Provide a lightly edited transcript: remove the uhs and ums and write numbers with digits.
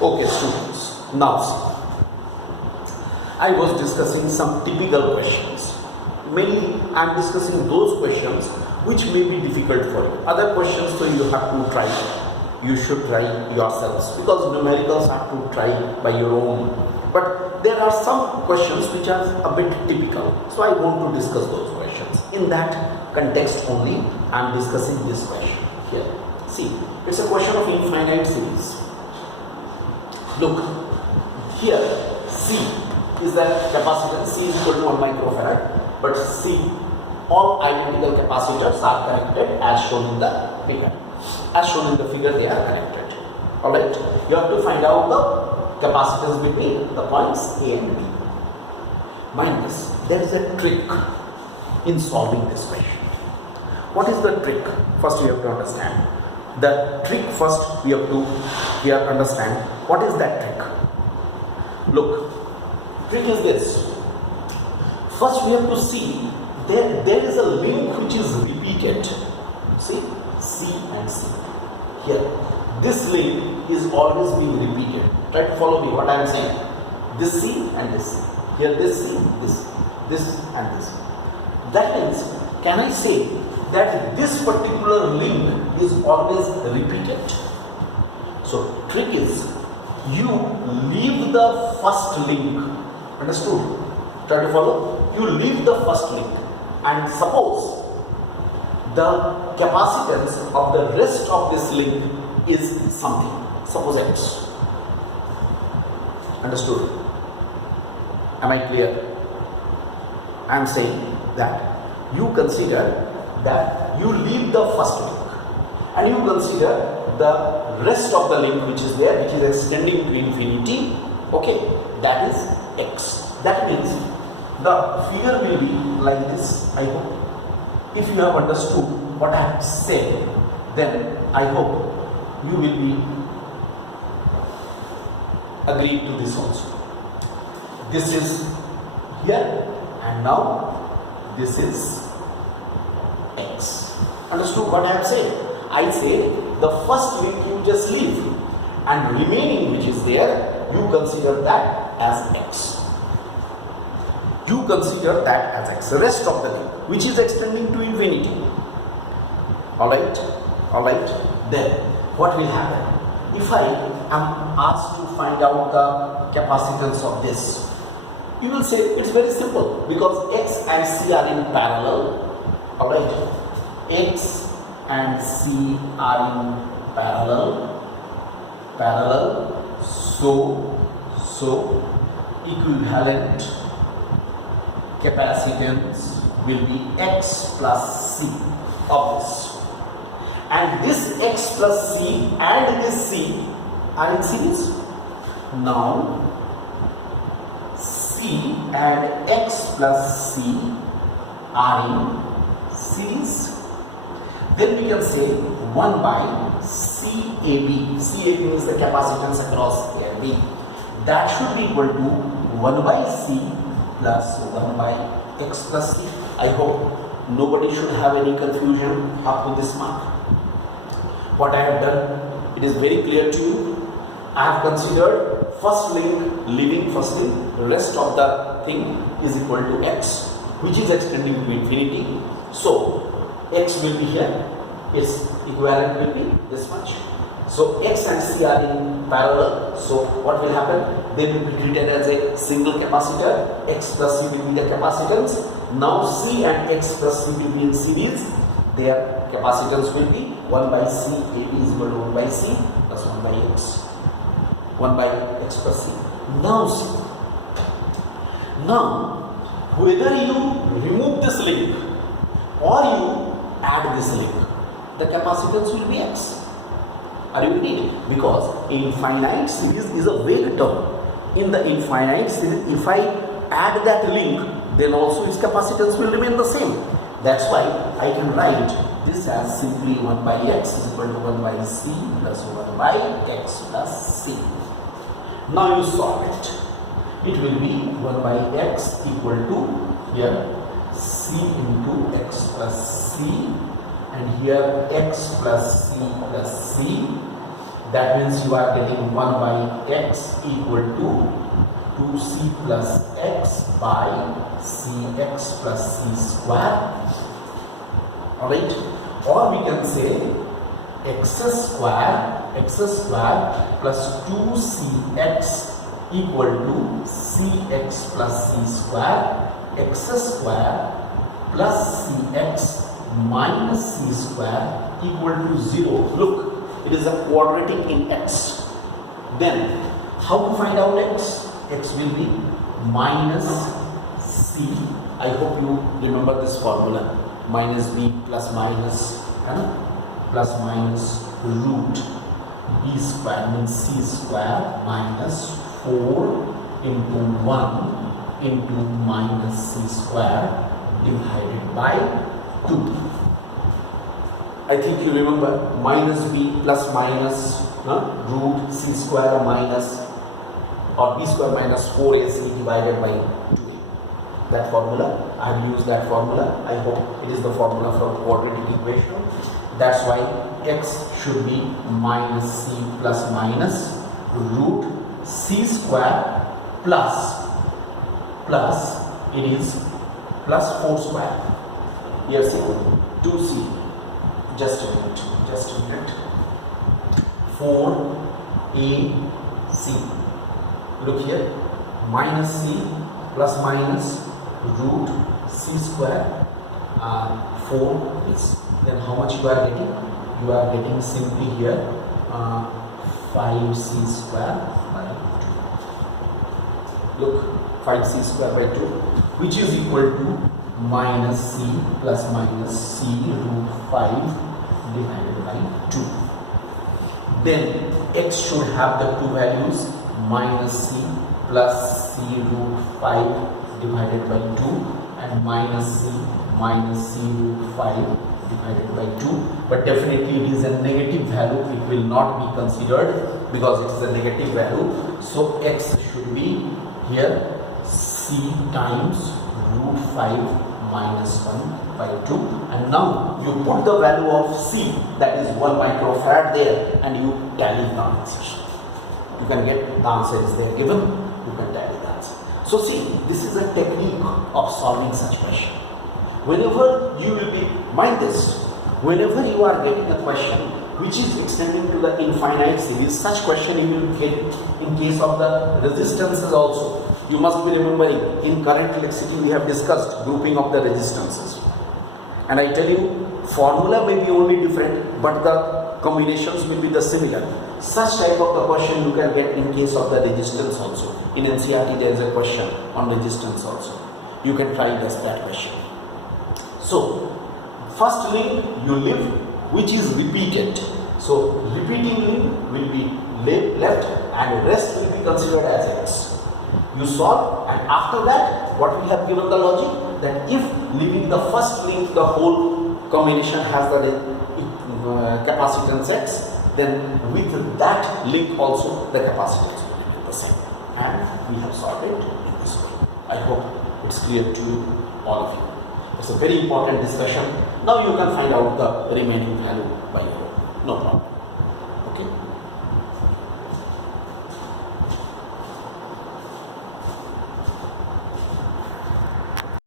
Okay, students. Now, I was discussing some typical questions. Mainly, I am discussing those questions which may be difficult for you. Other questions, so you have to try. You should try yourselves because numericals have to try by your own. But there are some questions which are a bit typical. So I want to discuss those questions. In that context only, I am discussing this question here. See, it's a question of infinite series. Look, here C is the capacitance. C is equal to 1 microfarad. But C, all identical capacitors are connected as shown in the figure. As shown in the figure, they are connected. Alright, you have to find out the capacitance between the points A and B. Mind this, there is a trick in solving this question. What is the trick? First, we have to understand. The trick first we have to here understand. What is that trick? Look, trick is this. First, we have to see there is a link which is repeated. See, C and C. Here, this link is always being repeated. Try to follow me what I am saying. This C and this C. Here, this C, this and this. That means, can I say that this particular link is always repeated? So, trick is you leave the first link. Understood? Try to follow. You leave the first link and suppose the capacitance of the rest of this link is something. Suppose X. Understood? Am I clear? I am saying that you consider that you leave the first link and you consider the rest of the link which is there, which is extending to infinity. Okay, that is X. That means the figure will be like this, I hope. If you have understood what I have said, then I hope you will be agreed to this also. This is here and now this is X. Understood what I have said? I say the first link you just leave and remaining which is there, you consider that as X. You consider that as X, the rest of the link which is extending to infinity. Alright, then what will happen? If I am asked to find out the capacitance of this, you will say it's very simple because X and C are in parallel. Alright, X and C are in parallel, so equivalent capacitance will be X plus C of this. And this X plus C and this C are in series. Now, C and X plus C are in series. Then we can say 1 by CAB. CAB means the capacitance across A and B. That should be equal to 1 by C plus 1 by X plus C. I hope nobody should have any confusion up to this mark. What I have done, it is very clear to you. I have considered first link, leaving first link, the rest of the thing is equal to X, which is extending to infinity. So, X will be here, its equivalent will be this much. So, X and C are in parallel. So, what will happen? They will be treated as a single capacitor. X plus C will be the capacitance. Now, C and X plus C will be in series. Their capacitance will be 1 by C. AB is equal to 1 by C plus 1 by X. 1 by X plus C. Now, see. Now, whether you remove this link or you add this link, the capacitance will be X. Are you getting it? Because infinite series is a vague term. In the infinite series, if I add that link, then also its capacitance will remain the same. That's why I can write this as simply 1 by X is equal to 1 by C plus 1 by X plus C. Now you solve it. It will be 1 by X equal to here C into X plus C, and here X plus C plus C. That means you are getting 1 by x equal to 2c plus x by cx plus c square. Alright, or we can say x square plus 2cx equal to cx plus c square, x square plus cx minus c square equal to 0. Look, it is a quadratic in x. Then how to find out x? X will be minus c. I hope you remember this formula. Minus b plus minus root b square means c square minus 4 into 1 into minus c square divided by 2. I think you remember minus b plus minus root c square minus or b square minus 4ac divided by 2a. That formula, I have used that formula. I hope it is the formula for quadratic equation. That's why x should be minus c plus minus root c square plus it is plus 4 square. Here see 2c. Just a minute. 4ac. Look here, minus c plus minus root c square 4 is. Then how much you are getting? You are getting simply here 5c square by 2. Look, 5c square by 2, which is equal to minus c plus minus c root 5 divided by 2. Then x should have the two values, minus c plus c root 5 divided by 2 and minus c root 5 divided by 2. But definitely it is a negative value. It will not be considered because it is a negative value. So x should be here c times root 5 minus 1 by 2. And now you put the value of c, that is 1 microfarad there, and you tally the answer. You can get the answer is there given, you can tally the answer. So see, this is a technique of solving such question. Whenever you will be, mind this, whenever you are getting a question which is extending to the infinite series, such question you will get in case of the resistances also. You must be remembering, in current electricity we have discussed grouping of the resistances. And I tell you, formula may be only different, but the combinations will be the similar. Such type of the question you can get in case of the resistance also. In NCERT there is a question on resistance also. You can try that question. So, first link you leave which is repeated. So, repeating link will be left and rest will be considered as x. You solve, and after that what we have given the logic, that if leaving the first link the whole combination has the capacitance x, then with that link also the capacitance will be the same. And we have solved it in this way. I hope it's clear to you, all of you. It's a very important discussion. Now you can find out the remaining value by your own. No problem.